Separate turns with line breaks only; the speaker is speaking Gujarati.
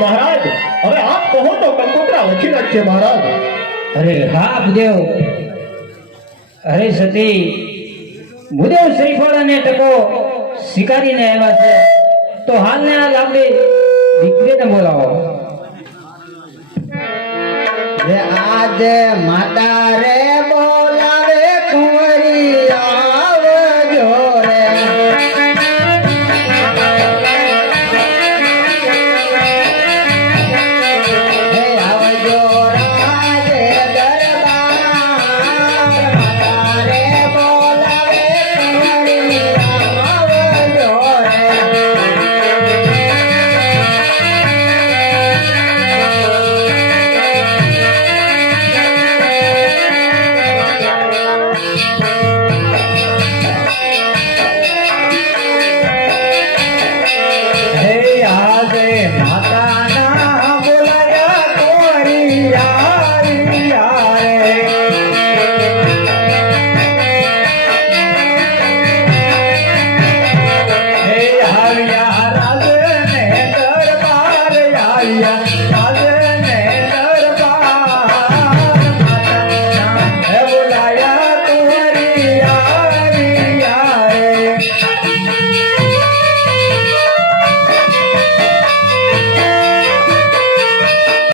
મહારાજ હવે આપ કહો તો કંકોત્રા લખી નાખજે મહારાજ
અરે હા દેવ અરે સતી ભૂદેવ શ્રીફળાને ટકો સ્વીકારીને આવ્યા છે તો હાલને હાલ આપણે દીકરીને બોલાવો
આજે માતા રે Hallelujah.